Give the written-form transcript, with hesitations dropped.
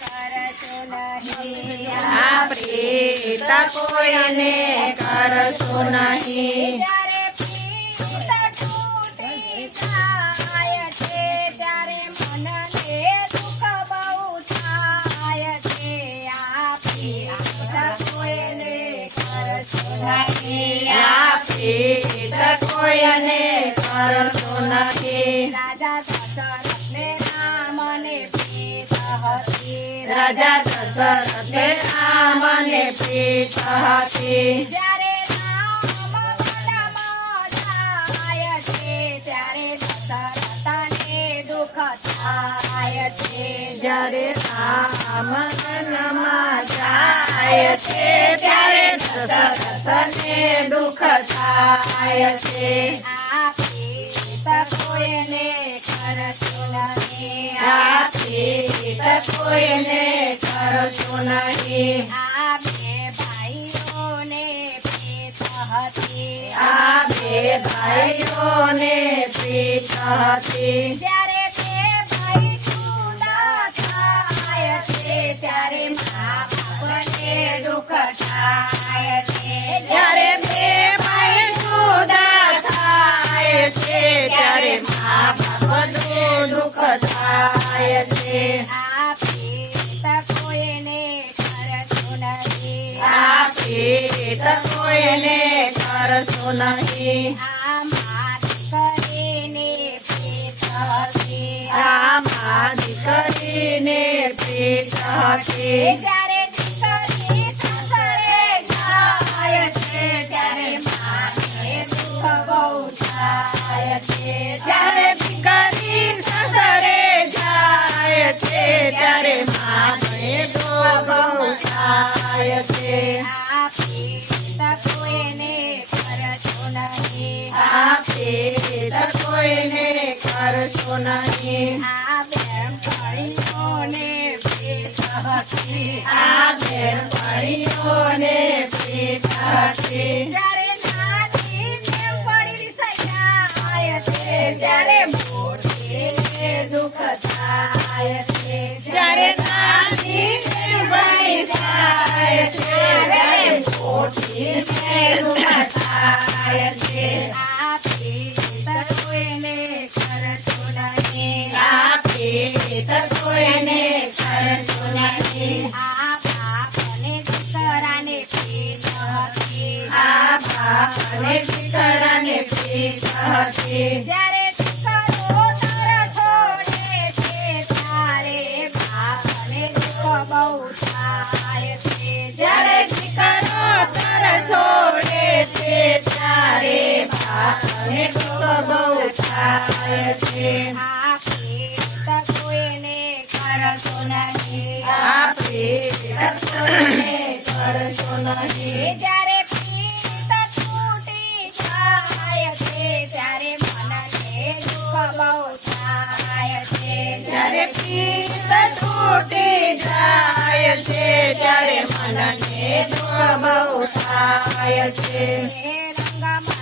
કરશો નહીં આ પ્રીત કોઈને કરશો નહીં જ્યારે પ્રીત તૂટી જાય છે ત્યારે મનને દુઃખ બહુ થાય છે આ પ્રીત કોઈને કરશો નહીં આ પ્રીત કોઈને કરશો નહીં રાજા દશરથને રામને પ્રીત હતી રાજા દશરથને રામને પ્રીત હતી જ્યારે રામ વનમાં જાય છે ત્યારે દશરથને દુઃખ થાય છે જ્યારે રામ વનમાં જાય છે ત્યારે દશરથને દુઃખ થાય છે આ પ્રીત કોઈને કરશો નહીં આ પ્રીત કોઈને કરશો નહીં આ બે ભાઈઓને પ્રીત હતી આ બે ભાઈઓને પ્રીત હતી જ્યારે બે ભાઈ જુદા થાય છે ત્યારે મા બાપને દુઃખ થાય છે જ્યારે બે ભાઈ જુદા થાય છે ત્યારે મા બાપનું દુઃખ થાય છે આ પ્રીત કોઈને કરશો નહીં આ પ્રીત કોઈને કરશો નહીં આ માત કરીને પ્રીત હતી આ મા દીકરીને પ્રીત હતી જ્યારે દીકરી સસરે જાય છે ત્યારે માને દુઃખ બહુ થાય છે જ્યારે દીકરી સસરે જાય છે ત્યારે માને દુઃખ બહુ થાય છે આ પ્રીત કોઈને કરશો નહીં આ પ્રીત કોઈને કરશો નહીં આ બેનપણીઓને પ્રીત હતી આ બેનપણીઓને પ્રીત હતી જ્યારે નાની બેનપણી થઈ જાય છે ત્યારે મોટીને દુઃખ થાય છે જ્યારે નાની બેનપણી થાય છે ત્યારે મોટીને દુઃખ થાય છે આ પ્રીત કોઈને કરશો નહીં આ પ્રીત કોઈને કરશો નહીં આ બાપને દીકરાને પ્રીત હતી આ બાપને દીકરાને પ્રીત હતી જ્યારે દીકરો તારા છોડે છે ત્યારે બાપને દુઃખ બહુ થાય છે જ્યારે દીકરો તર છોડે છે ત્યારે બાપને દુઃખ બહુ થાય છે આ પ્રીત કોઈને કરશો નહીં આ પ્રીત કોઈને કરશો નહીં જ્યારે પ્રીત તૂટી જાય છે ત્યારે મનને દુઃખ બહુ થાય છે જ્યારે પ્રીત તૂટી જાય છે ત્યારે મનને દુઃખ બહુ થાય છે રંગમાં